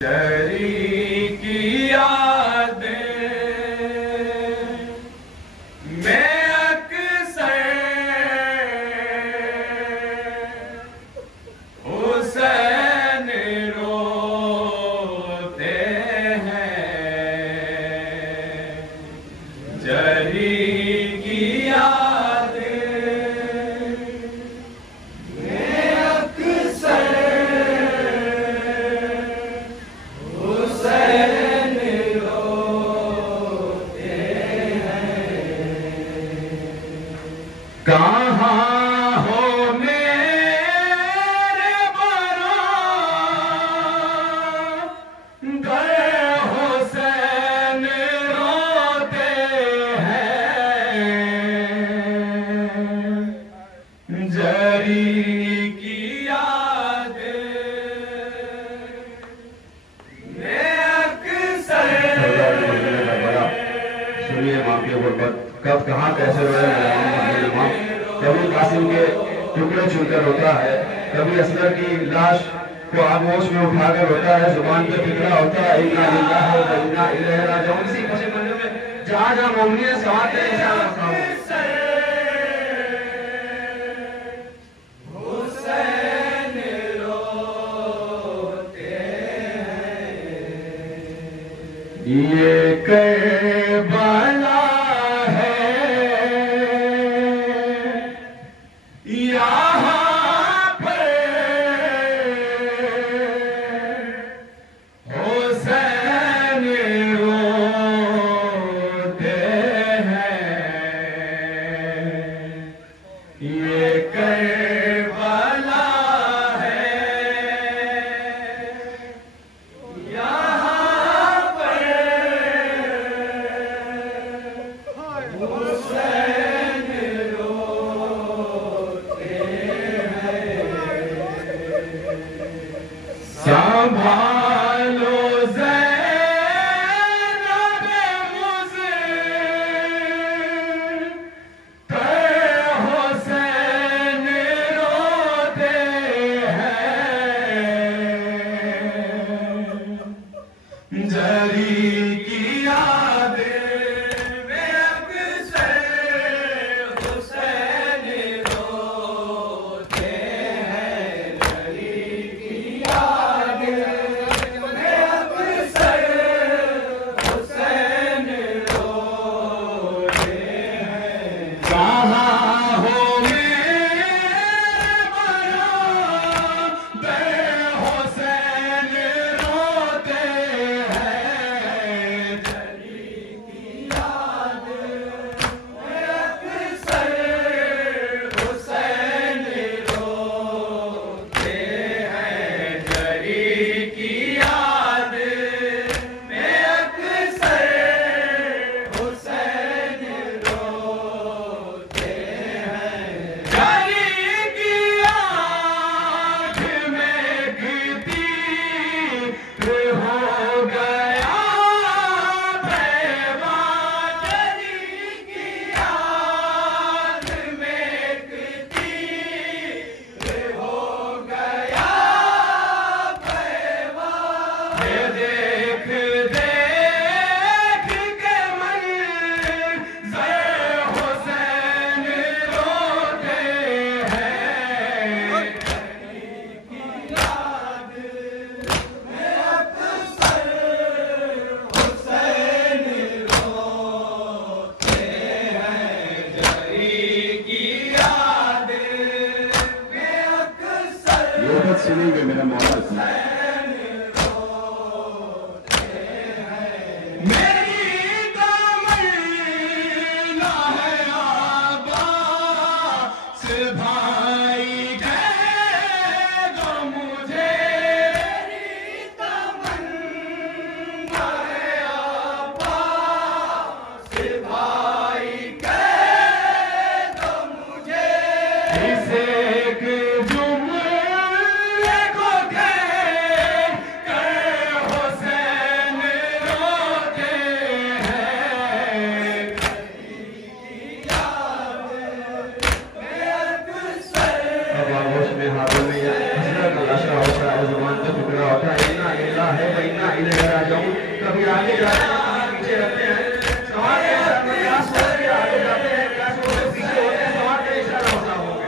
जरी की यादें मैं अक्सर हुसैन रोते हैं। जरी की कहाँ हो मेरे बरो गए हुसैन रोते हैं। जरी की यादें मैं अक्सर सुनिए माँ की गुर्बत कब कहाँ कैसे रोए। कभी कासिम के टुकड़े चुनकर होता है, कभी असगर की लाश को आगोश में उठाकर होता है, जुबान पे फिक्रा होता है इन्ना लिल्लाह व इन्ना इलैहि राजिऊन। इसी खुशी मंजर में जहाँ जहाँ मोमिनीन समाते हैं इंशाअल्लाह हुसैन रोते हैं। ये करबला यहाँ पर हुसैन रोते हैं। ये करबला है यहाँ पर हुसैन संभालो ज़ैनब मुज़र पे हुसैन रोते हैं। जरी की यादें में अक्सर हुसैन रोते हैं। जरी की सुनेंगे मेरा मौला। मैं ही लेकर आ जाऊं, कभी आगे जाते हैं कभी पीछे रहते हैं, समाज के सामने क्या सोच के आगे जाते हैं, क्या सोच के पीछे होते हैं, समाज का इशारा होता होंगे।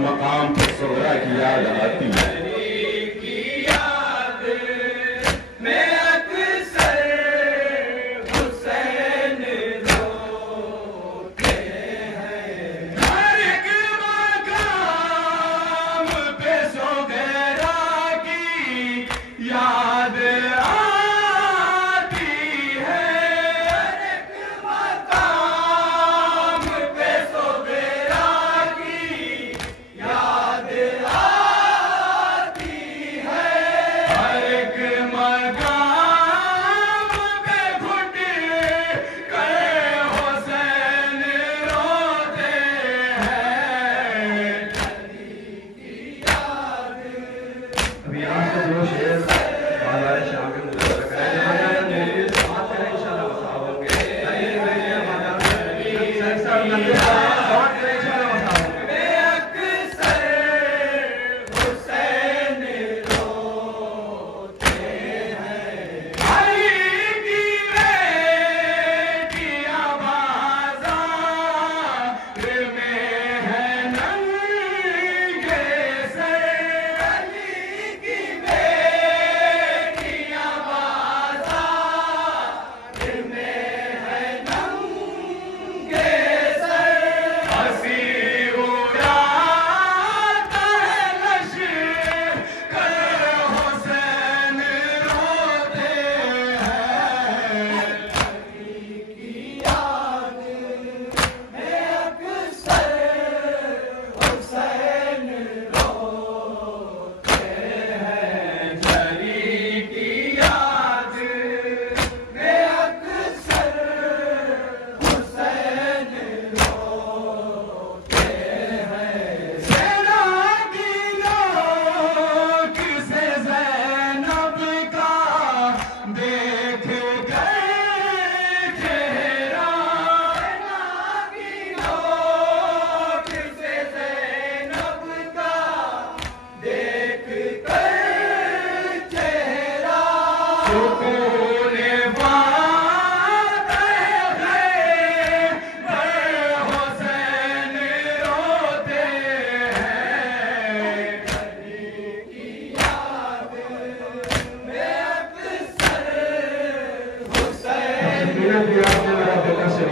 मकाम पर सोहरा की याद आती है।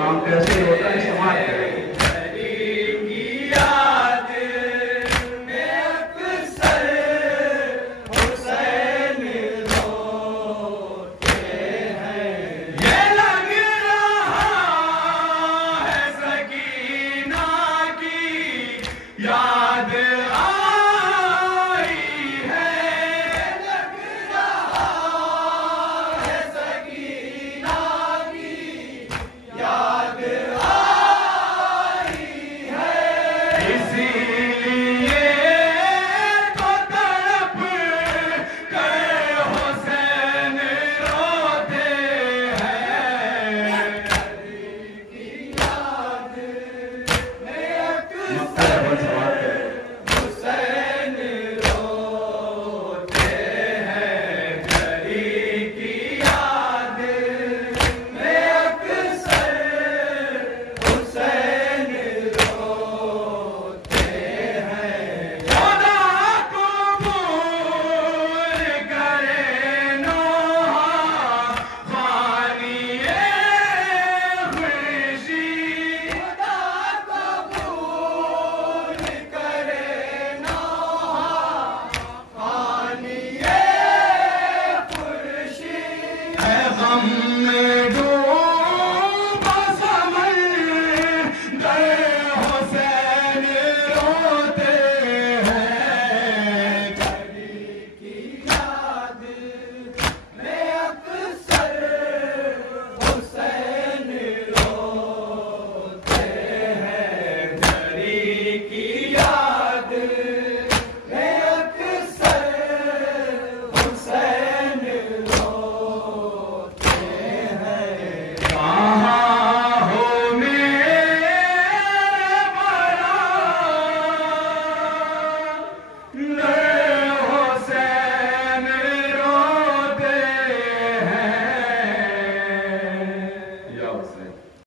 इमाम कैसे रोता है,